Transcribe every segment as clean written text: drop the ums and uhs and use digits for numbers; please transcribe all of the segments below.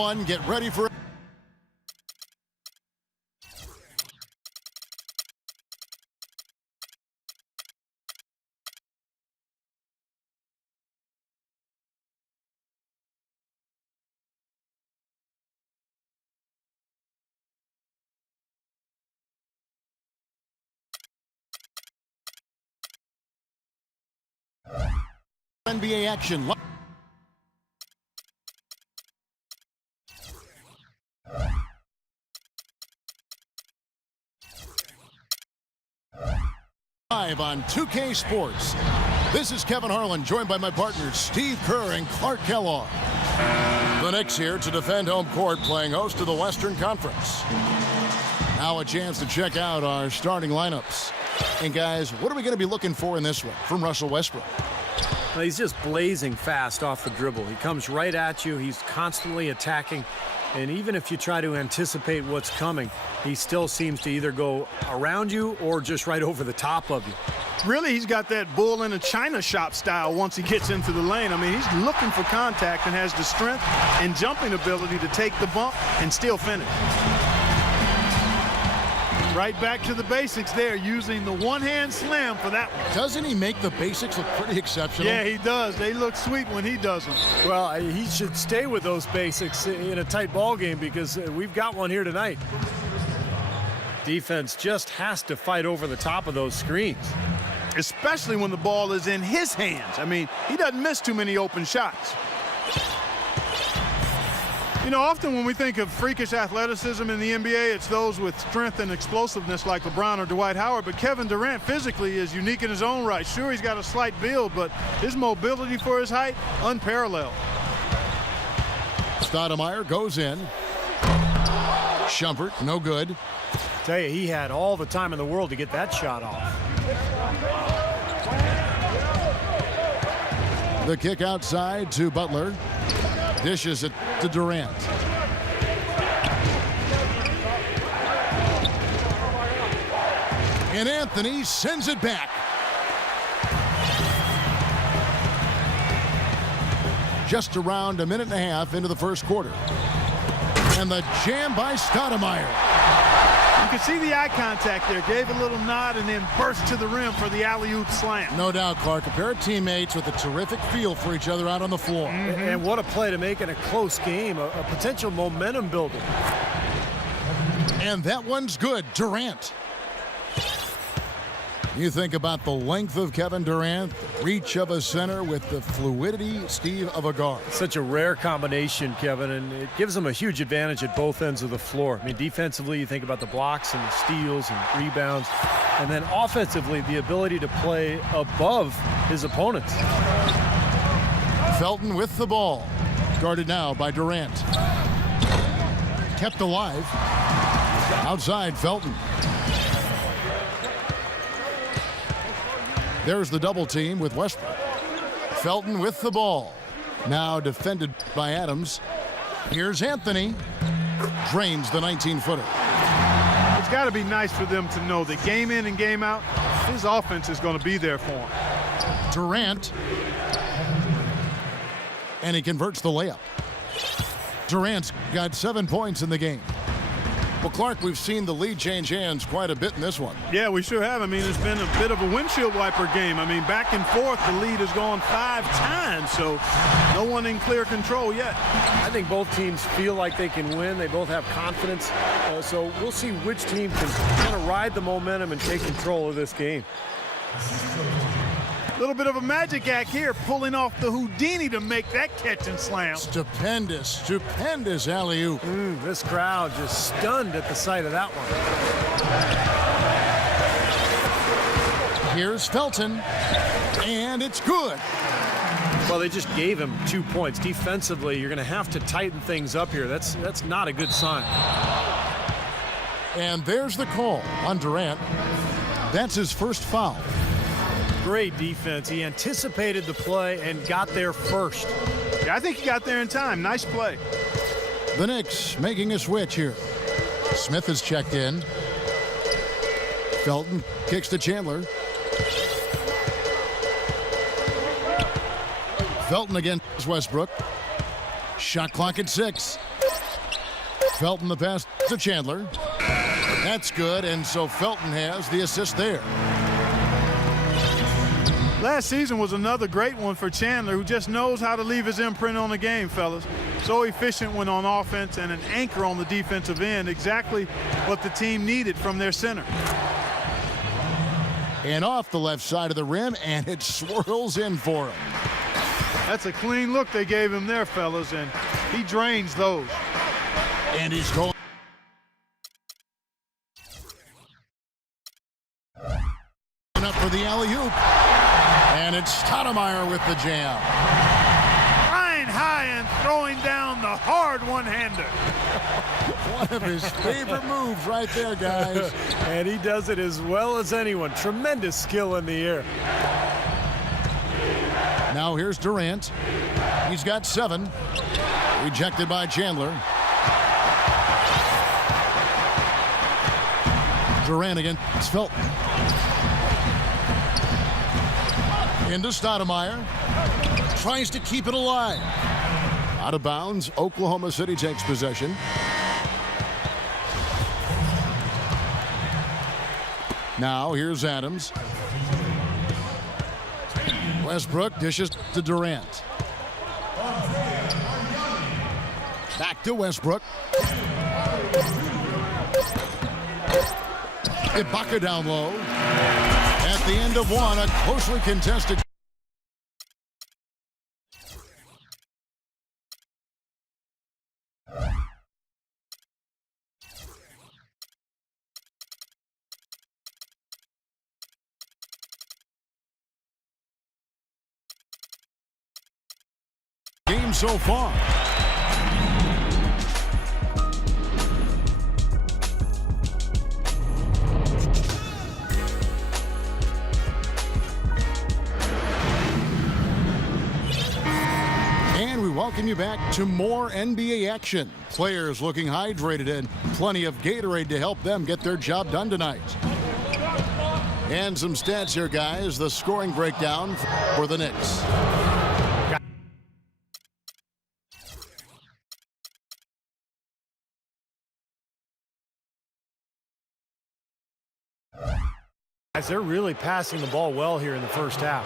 1, get ready for NBA action. Live on 2K Sports. This is Kevin Harlan, joined by my partners Steve Kerr and Clark Kellogg. The Knicks here to defend home court, playing host to the Western Conference. Now a chance to check out our starting lineups. And guys, what are we going to be looking for in this one from Russell Westbrook? Well, he's just blazing fast off the dribble. He comes right at you. He's constantly attacking. And even if you try to anticipate what's coming, he still seems to either go around you or just right over the top of you. Really, he's got that bull in a china shop style once he gets into the lane. I mean, he's looking for contact and has the strength and jumping ability to take the bump and still finish. Right back to the basics there, using the one-hand slam for that one. Doesn't he make the basics look pretty exceptional? Yeah, he does. They look sweet when he does them. Well, he should stay with those basics in a tight ball game because we've got one here tonight. Defense just has to fight over the top of those screens. Especially when the ball is in his hands. I mean, he doesn't miss too many open shots. You know, often when we think of freakish athleticism in the NBA, it's those with strength and explosiveness like LeBron or Dwight Howard. But Kevin Durant physically is unique in his own right. Sure, he's got a slight build, but his mobility for his height, unparalleled. Stoudemire goes in. Shumpert, no good. Tell you, he had all the time in the world to get that shot off. The kick outside to Butler. Dishes it to Durant. And Anthony sends it back. Just around a minute and a half into the first quarter. And the jam by Stoudemire. You can see the eye contact there. Gave a little nod and then burst to the rim for the alley-oop slam. No doubt, Clark. A pair of teammates with a terrific feel for each other out on the floor. And what a play to make in a close game, a potential momentum builder. And that one's good. Durant. You think about the length of Kevin Durant, the reach of a center with the fluidity, Steve, of a guard. Such a rare combination, Kevin, and it gives them a huge advantage at both ends of the floor. I mean, defensively, you think about the blocks and the steals and rebounds, and then offensively, the ability to play above his opponents. Felton with the ball. Guarded now by Durant. Kept alive. Outside, Felton. There's the double team with Westbrook. Felton with the ball. Now defended by Adams. Here's Anthony. Drains the 19-footer. It's got to be nice for them to know that game in and game out, his offense is going to be there for him. Durant. And he converts the layup. Durant's got 7 points in the game. Well, Clark, we've seen the lead change hands quite a bit in this one. Yeah, we sure have. I mean, it's been a bit of a windshield wiper game. I mean, back and forth, the lead has gone 5 times, so no one in clear control yet. I think both teams feel like they can win. They both have confidence. So we'll see which team can kind of ride the momentum and take control of this game. A little bit of a magic act here, pulling off the Houdini to make that catch and slam. Stupendous alley-oop. This crowd just stunned at the sight of that one. Here's Felton, and it's good. Well, they just gave him 2 points. Defensively, you're going to have to tighten things up here. That's not a good sign. And there's the call on Durant. That's his first foul. Great defense. He anticipated the play and got there first. Yeah, I think he got there in time. Nice play. The Knicks making a switch here. Smith is checked in. Felton kicks to Chandler. Felton against Westbrook. Shot clock at 6. Felton the pass to Chandler. That's good, and so Felton has the assist there. Last season was another great one for Chandler, who just knows how to leave his imprint on the game, fellas. So efficient when on offense and an anchor on the defensive end, exactly what the team needed from their center. And off the left side of the rim, and it swirls in for him. That's a clean look they gave him there, fellas, and he drains those. And he's going up for the alley-oop. And it's Stoudemire with the jam. Flying high and throwing down the hard one-hander. One of his favorite moves right there, guys. And he does it as well as anyone. Tremendous skill in the air. Now here's Durant. He's got 7. Rejected by Chandler. Durant against Felton. Into Stoudemire. Tries to keep it alive. Out of bounds. Oklahoma City takes possession. Now here's Adams. Westbrook dishes to Durant. Back to Westbrook. Ibaka down low. At the end of one, a closely contested. Game so far. And we welcome you back to more NBA action. Players looking hydrated and plenty of Gatorade to help them get their job done tonight. And some stats here, guys. The scoring breakdown for the Knicks. They're really passing the ball well here in the first half.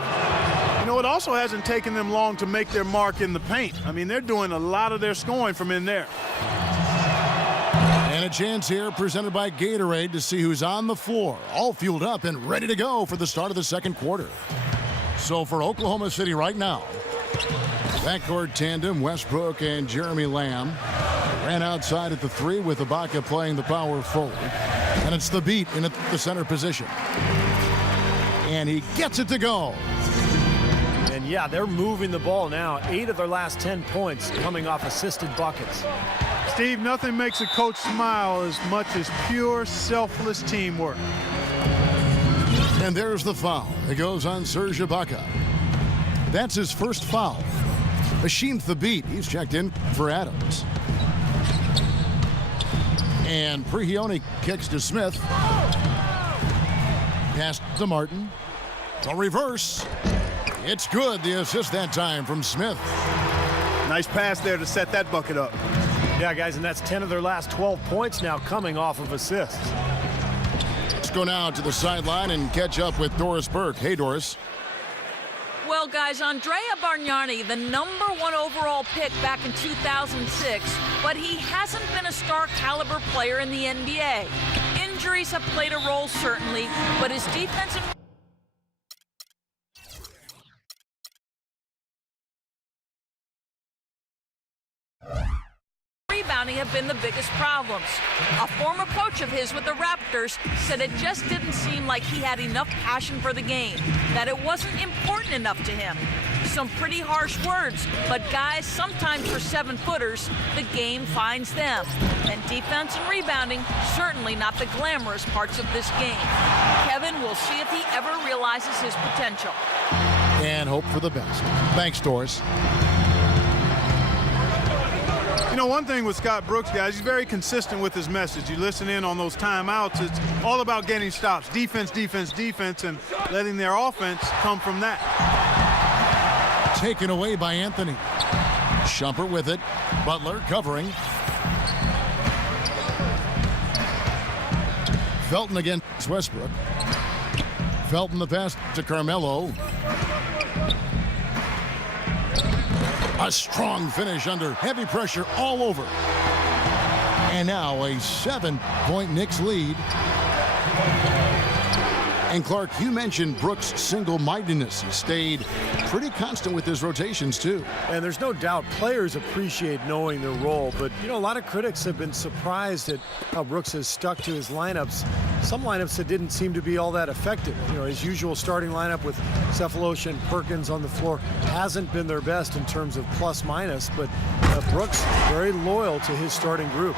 You know, it also hasn't taken them long to make their mark in the paint. I mean, they're doing a lot of their scoring from in there. And a chance here presented by Gatorade to see who's on the floor, all fueled up and ready to go for the start of the second quarter. So for Oklahoma City right now, backcourt tandem Westbrook and Jeremy Lamb ran outside at the 3 with Ibaka playing the power forward. And it's the beat in the center position. And he gets it to go. And yeah, they're moving the ball now. 8 of their last 10 points coming off assisted buckets. Steve, nothing makes a coach smile as much as pure, selfless teamwork. And there's the foul. It goes on Serge Ibaka. That's his first foul. Machine the beat. He's checked in for Adams. And Prigioni kicks to Smith. Pass to Martin. The reverse. It's good. The assist that time from Smith. Nice pass there to set that bucket up. Yeah, guys, and that's 10 of their last 12 points now coming off of assists. Let's go now to the sideline and catch up with Doris Burke. Hey, Doris. Well, guys, Andrea Bargnani, the #1 overall pick back in 2006, but he hasn't been a star caliber player in the NBA. Injuries have played a role, certainly, but his defensive rebounding have been the biggest problems. A former coach of his with the Raptors said it just didn't seem like he had enough passion for the game, that it wasn't important enough to him. Some pretty harsh words, but guys, sometimes for 7-footers, the game finds them. And defense and rebounding, certainly not the glamorous parts of this game. Kevin will see if he ever realizes his potential. And hope for the best. Thanks, Doris. You know, one thing with Scott Brooks, guys, he's very consistent with his message. You listen in on those timeouts, it's all about getting stops. Defense, defense, defense, and letting their offense come from that. Taken away by Anthony. Shumpert with it. Butler covering. Felton against Westbrook. Felton the pass to Carmelo. A strong finish under heavy pressure all over. And now a 7-point Knicks lead. And Clark, you mentioned Brooks' single-mindedness. He stayed pretty constant with his rotations, too. And there's no doubt players appreciate knowing their role. But, you know, a lot of critics have been surprised at how Brooks has stuck to his lineups. Some lineups that didn't seem to be all that effective. You know, his usual starting lineup with Cephalosha and Perkins on the floor hasn't been their best in terms of plus-minus. But Brooks very loyal to his starting group.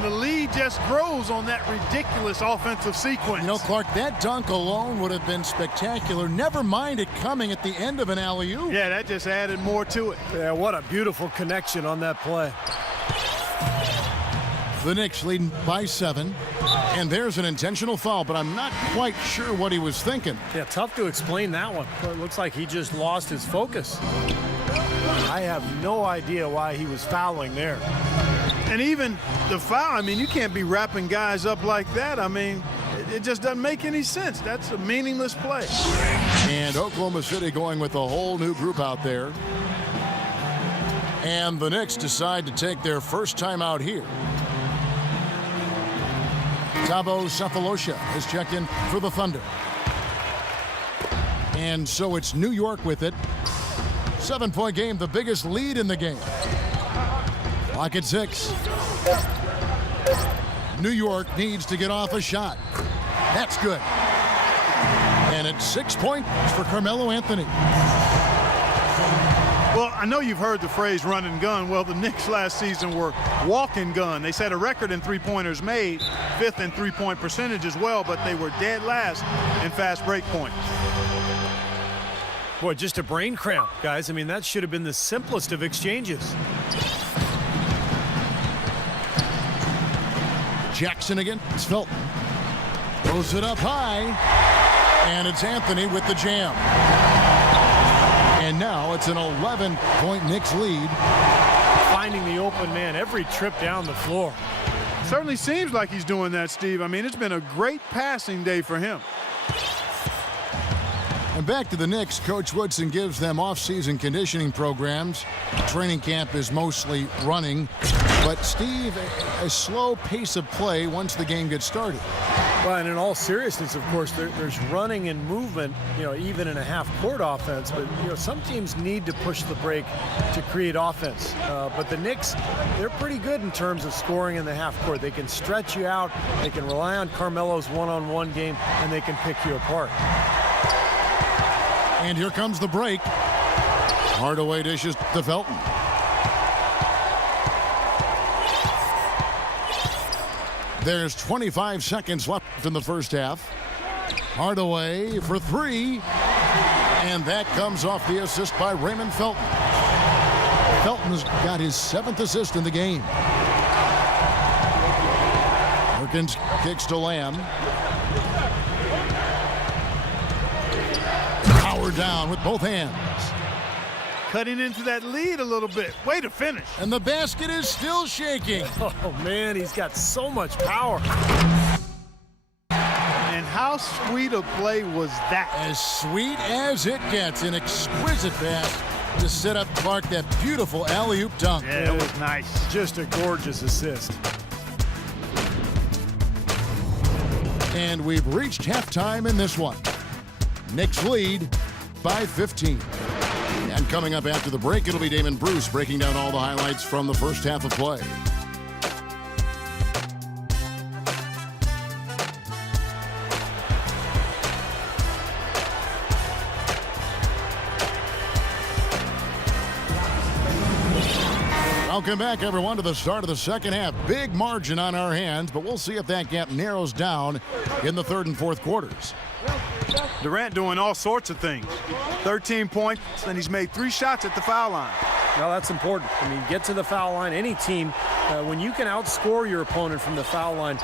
The lead just grows on that ridiculous offensive sequence. You know, Clark, that dunk alone would have been spectacular. Never mind it coming at the end of an alley-oop. Yeah, that just added more to it. Yeah, what a beautiful connection on that play. The Knicks leading by 7. And there's an intentional foul, but I'm not quite sure what he was thinking. Yeah, tough to explain that one. It looks like he just lost his focus. I have no idea why he was fouling there. And even the foul, I mean, you can't be wrapping guys up like that. I mean, it just doesn't make any sense. That's a meaningless play. And Oklahoma City going with a whole new group out there. And the Knicks decide to take their first time out here. Thabo Cephalosha has checked in for the Thunder. And so it's New York with it. 7-point game, the biggest lead in the game. Clock at 6. New York needs to get off a shot. That's good. And it's 6 points for Carmelo Anthony. Well, I know you've heard the phrase run and gun. Well, the Knicks last season were walk and gun. They set a record in three-pointers made, 5th in three-point percentage as well, but they were dead last in fast break points. Boy, just a brain cramp, guys. I mean, that should have been the simplest of exchanges. Jackson against Felton. Throws it up high. And it's Anthony with the jam. And now it's an 11-point Knicks lead. Finding the open man every trip down the floor. Certainly seems like he's doing that, Steve. I mean, it's been a great passing day for him. And back to the Knicks, Coach Woodson gives them off-season conditioning programs. Training camp is mostly running. But, Steve, a slow pace of play once the game gets started. Well, and in all seriousness, of course, there's running and movement, you know, even in a half-court offense. But, you know, some teams need to push the break to create offense. But the Knicks, they're pretty good in terms of scoring in the half-court. They can stretch you out. They can rely on Carmelo's one-on-one game, and they can pick you apart. And here comes the break. Hardaway dishes to Felton. There's 25 seconds left in the first half. Hardaway for 3. And that comes off the assist by Raymond Felton. Felton has got his 7th assist in the game. Perkins kicks to Lamb. Power down with both hands. Cutting into that lead a little bit. Way to finish. And the basket is still shaking. Oh, man, he's got so much power. And how sweet a play was that? As sweet as it gets. An exquisite pass to set up Clark that beautiful alley-oop dunk. Yeah, it was nice. Just a gorgeous assist. And we've reached halftime in this one. Knicks lead by 15. And coming up after the break, it'll be Damon Bruce breaking down all the highlights from the first half of play. Welcome back, everyone, to the start of the second half. Big margin on our hands, but we'll see if that gap narrows down in the third and fourth quarters. Durant doing all sorts of things. 13 points, and he's made 3 shots at the foul line. Well, that's important. I mean, get to the foul line. Any team, when you can outscore your opponent from the foul line,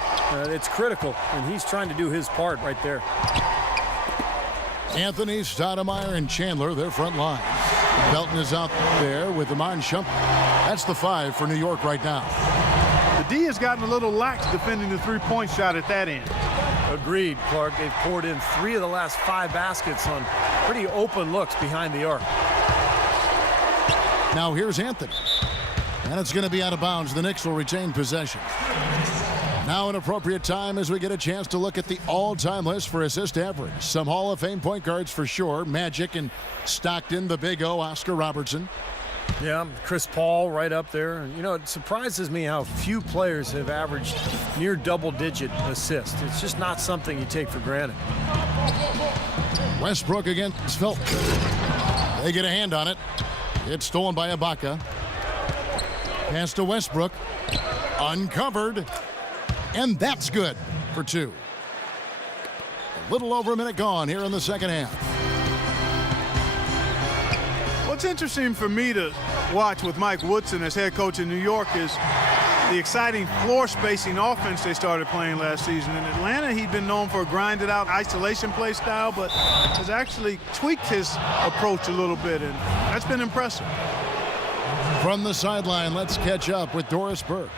it's critical, and he's trying to do his part right there. Anthony, Stoudemire, and Chandler, their front line. Felton is out there with Iman Shumpert. That's the 5 for New York right now. The D has gotten a little lax defending the three-point shot at that end. Agreed, Clark. They've poured in 3 of the last 5 baskets on pretty open looks behind the arc. Now here's Anthony. And it's going to be out of bounds. The Knicks will retain possession. Now an appropriate time as we get a chance to look at the all-time list for assist average. Some Hall of Fame point guards for sure. Magic and Stockton, the Big O, Oscar Robertson. Yeah, Chris Paul right up there. You know, it surprises me how few players have averaged near double-digit assists. It's just not something you take for granted. Westbrook against Felton. They get a hand on it. It's stolen by Ibaka. Pass to Westbrook. Uncovered. And that's good for 2. A little over a minute gone here in the second half. What's interesting for me to watch with Mike Woodson as head coach in New York is the exciting floor spacing offense they started playing last season. In Atlanta, he'd been known for a grinded out isolation play style, but has actually tweaked his approach a little bit, and that's been impressive. From the sideline, let's catch up with Doris Burke.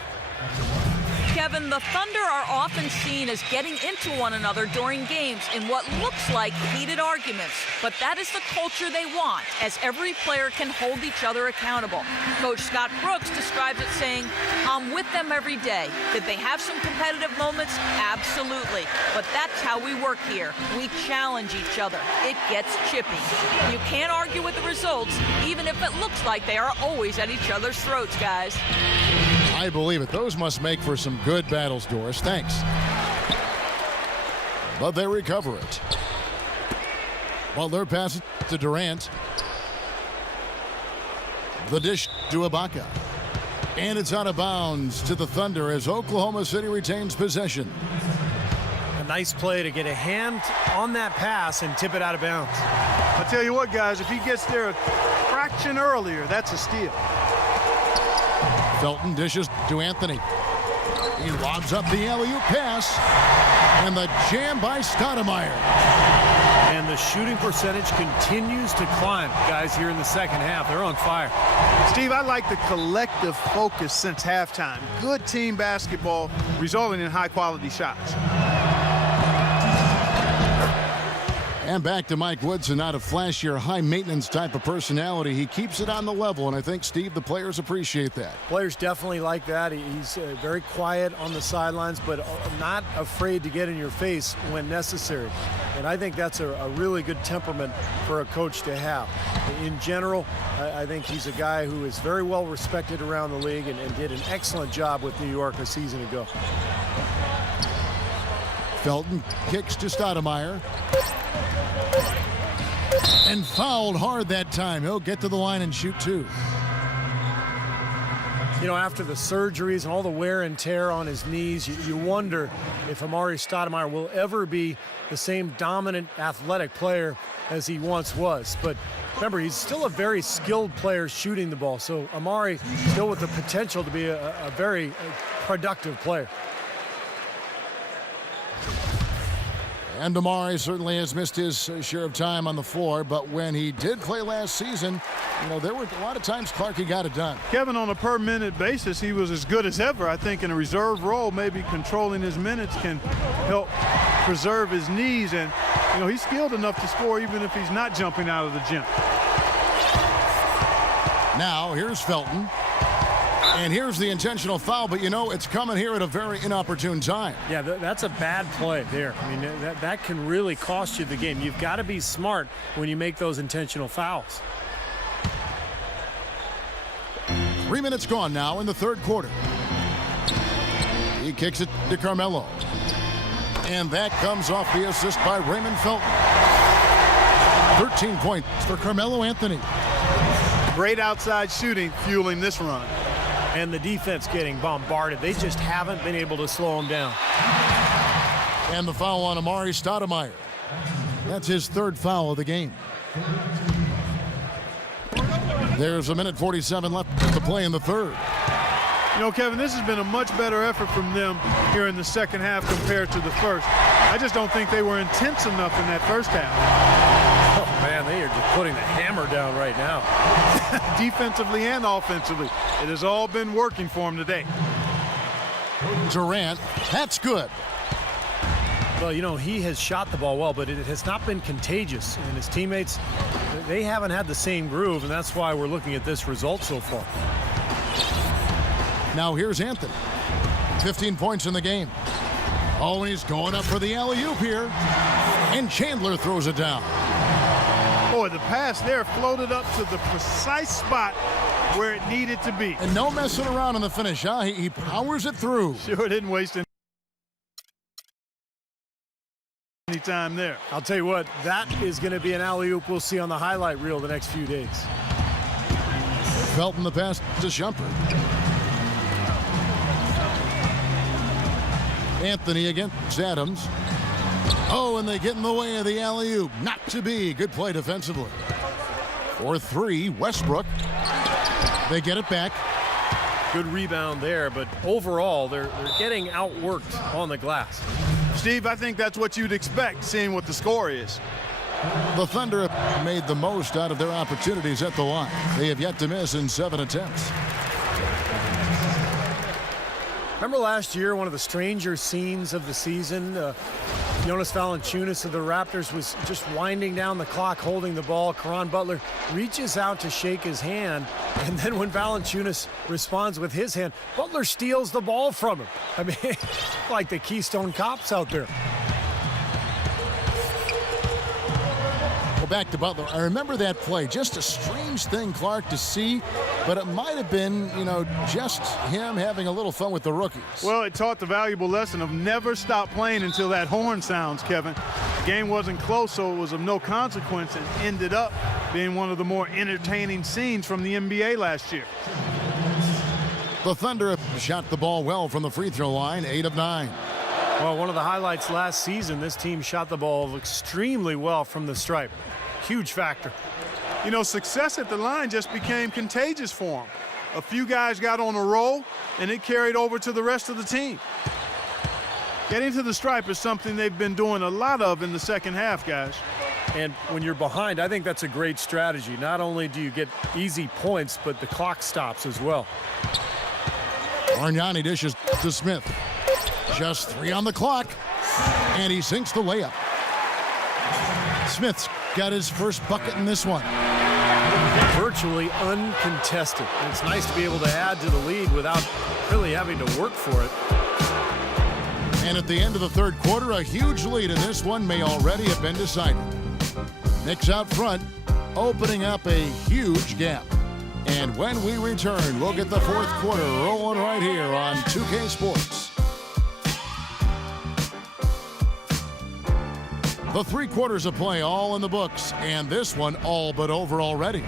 Kevin, the Thunder are often seen as getting into one another during games in what looks like heated arguments. But that is the culture they want, as every player can hold each other accountable. Coach Scott Brooks describes it saying, "I'm with them every day." Did they have some competitive moments? Absolutely. But that's how we work here. We challenge each other. It gets chippy. You can't argue with the results, even if it looks like they are always at each other's throats, guys. I believe it. Those must make for some good battles, Doris. Thanks. But they recover it. Butler passes to Durant. The dish to Ibaka. And it's out of bounds to the Thunder as Oklahoma City retains possession. A nice play to get a hand on that pass and tip it out of bounds. I tell you what, guys, if he gets there a fraction earlier, that's a steal. Felton dishes to Anthony. He lobs up the alley-oop pass. And the jam by Stoudemire. And the shooting percentage continues to climb, guys, here in the second half. They're on fire. Steve, I like the collective focus since halftime. Good team basketball resulting in high-quality shots. And back to Mike Woodson, not a flashier, high-maintenance type of personality. He keeps it on the level, and I think, Steve, the players appreciate that. Players definitely like that. He's very quiet on the sidelines, but not afraid to get in your face when necessary. And I think that's a really good temperament for a coach to have. In general, I think he's a guy who is very well respected around the league and did an excellent job with New York a season ago. Felton kicks to Stoudemire. And fouled hard that time. He'll get to the line and shoot 2. You know, after the surgeries and all the wear and tear on his knees, you wonder if Amari Stoudemire will ever be the same dominant athletic player as he once was. But remember, he's still a very skilled player shooting the ball. So Amari still with the potential to be a very productive player. And Amari certainly has missed his share of time on the floor, but when he did play last season, you know, there were a lot of times Clark, he got it done. Kevin, on a per-minute basis, he was as good as ever. I think in a reserve role, maybe controlling his minutes can help preserve his knees. And, you know, he's skilled enough to score even if he's not jumping out of the gym. Now, here's Felton. And here's the intentional foul, but you know, it's coming here at a very inopportune time. Yeah, that's a bad play there. I mean, that can really cost you the game. You've got to be smart when you make those intentional fouls. 3 minutes gone now in the third quarter. He kicks it to Carmelo. And that comes off the assist by Raymond Felton. 13 points for Carmelo Anthony. Great outside shooting fueling this run. And the defense getting bombarded. They just haven't been able to slow him down. And the foul on Amari Stoudemire. That's his third foul of the game. There's 1:47 left to play in the third. You know, Kevin, this has been a much better effort from them here in the second half compared to the first. I just don't think they were intense enough in that first half. Oh, man, they are just putting the hammer down right now. Defensively and offensively. It has all been working for them today. Durant, that's good. Well, you know, he has shot the ball well, but it has not been contagious. And his teammates, they haven't had the same groove, and that's why we're looking at this result so far. Now here's Anthony. 15 points in the game. Oh, and he's going up for the alley-oop here. And Chandler throws it down. Boy, the pass there floated up to the precise spot where it needed to be. And no messing around in the finish, huh? He powers it through. Sure didn't waste any time there. I'll tell you what, that is going to be an alley-oop we'll see on the highlight reel the next few days. Felton the pass to Shumpert. Anthony against Adams. Oh, and they get in the way of the alley-oop. Not to be. Good play defensively. For three, Westbrook. They get it back. Good rebound there, but overall, they're getting outworked on the glass. Steve, I think that's what you'd expect, seeing what the score is. The Thunder have made the most out of their opportunities at the line. They have yet to miss in 7 attempts. Remember last year, one of the stranger scenes of the season? Jonas Valanciunas of the Raptors was just winding down the clock, holding the ball. Caron Butler reaches out to shake his hand, and then when Valanciunas responds with his hand, Butler steals the ball from him. I mean, like the Keystone Cops out there. Well, back to Butler. I remember that play. Just a strange thing, Clark, to see, but it might have been, you know, just him having a little fun with the rookies. Well, it taught the valuable lesson of never stop playing until that horn sounds, Kevin. The game wasn't close, so it was of no consequence, and ended up being one of the more entertaining scenes from the NBA last year. The Thunder have shot the ball well from the free throw line, 8 of 9. Well, one of the highlights last season, this team shot the ball extremely well from the stripe. Huge factor. You know, success at the line just became contagious for them. A few guys got on a roll, and it carried over to the rest of the team. Getting to the stripe is something they've been doing a lot of in the second half, guys. And when you're behind, I think that's a great strategy. Not only do you get easy points, but the clock stops as well. Bargnani dishes to Smith. Just 3 on the clock, and he sinks the layup. Smith's got his first bucket in this one. Virtually uncontested. And it's nice to be able to add to the lead without really having to work for it. And at the end of the third quarter, a huge lead in this one may already have been decided. Knicks out front, opening up a huge gap. And when we return, we'll get the fourth quarter rolling right here on 2K Sports. The 3 quarters of play all in the books, and this one all but over already.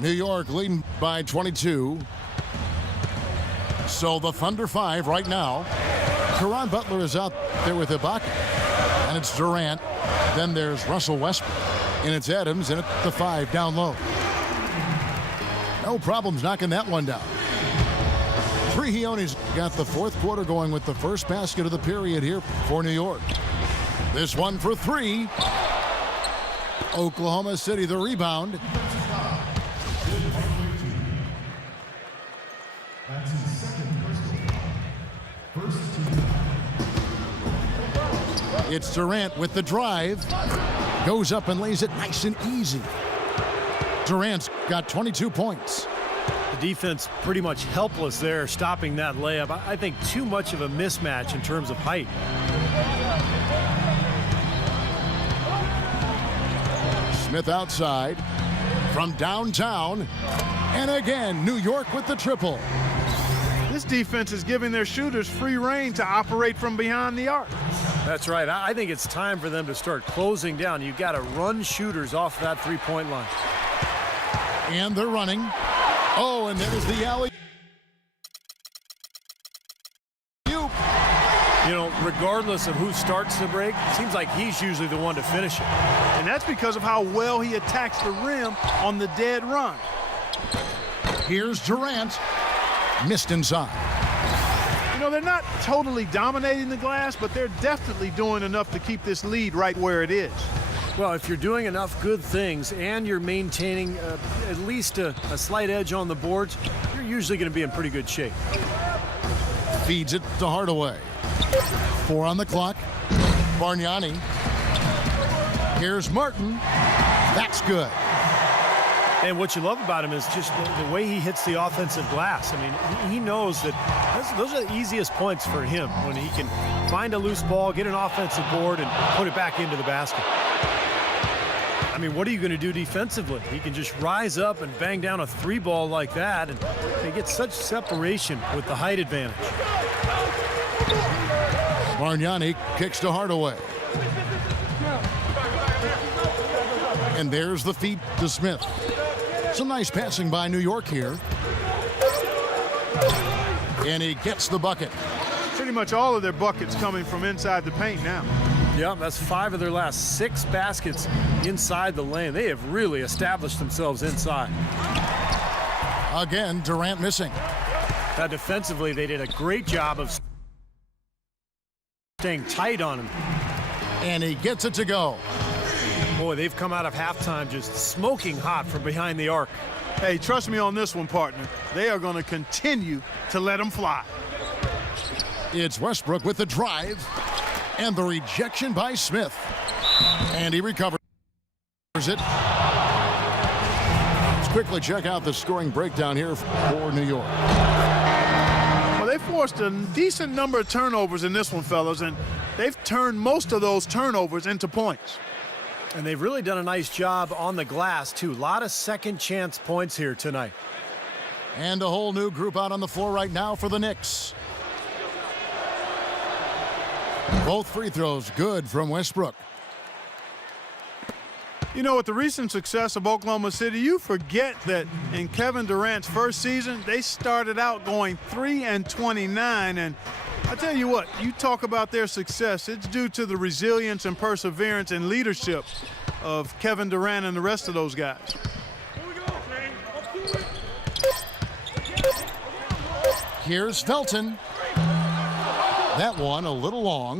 New York leading by 22. So the Thunder 5 right now. Caron Butler is out there with Ibaka. And it's Durant. Then there's Russell Westbrook. And it's Adams, and at the 5 down low. No problems knocking that one down. Trihione's got the fourth quarter going with the first basket of the period here for New York. This one for 3. Oklahoma City the rebound. It's Durant with the drive. Goes up and lays it nice and easy. Durant's got 22 points. The defense pretty much helpless there, stopping that layup. I think too much of a mismatch in terms of height. Smith outside from downtown. And again, New York with the triple. This defense is giving their shooters free rein to operate from behind the arc. That's right. I think it's time for them to start closing down. You've got to run shooters off that three-point line. And they're running. Oh, and there's the alley. You know, regardless of who starts the break, it seems like he's usually the one to finish it. And that's because of how well he attacks the rim on the dead run. Here's Durant. Missed inside. You know, know, they're not totally dominating the glass, but they're definitely doing enough to keep this lead right where it is. Well, if you're doing enough good things and you're maintaining at least a slight edge on the boards, you're usually going to be in pretty good shape. Feeds it to Hardaway. 4 on the clock. Bargnani. Here's Martin. That's good. And what you love about him is just the way he hits the offensive glass. I mean, he knows that those are the easiest points for him, when he can find a loose ball, get an offensive board, and put it back into the basket. I mean, what are you going to do defensively? He can just rise up and bang down a 3-ball like that, and they get such separation with the height advantage. Bargnani kicks to Hardaway. And there's the feed to Smith. Some nice passing by New York here. And he gets the bucket. Pretty much all of their buckets coming from inside the paint now. Yeah, that's 5 of their last 6 baskets inside the lane. They have really established themselves inside. Again, Durant missing. Now, defensively, they did a great job of staying tight on him. And he gets it to go. Boy, they've come out of halftime just smoking hot from behind the arc. Hey, trust me on this one, partner. They are going to continue to let them fly. It's Westbrook with the drive and the rejection by Smith. And he recovers it. Let's quickly check out the scoring breakdown here for New York. Well, they forced a decent number of turnovers in this one, fellas, and they've turned most of those turnovers into points. And they've really done a nice job on the glass, too. A lot of second chance points here tonight. And a whole new group out on the floor right now for the Knicks. Both free throws good from Westbrook. You know, with the recent success of Oklahoma City, you forget that in Kevin Durant's first season, they started out going 3-29, and I tell you what, you talk about their success, it's due to the resilience and perseverance and leadership of Kevin Durant and the rest of those guys. Here's Felton. That one a little long.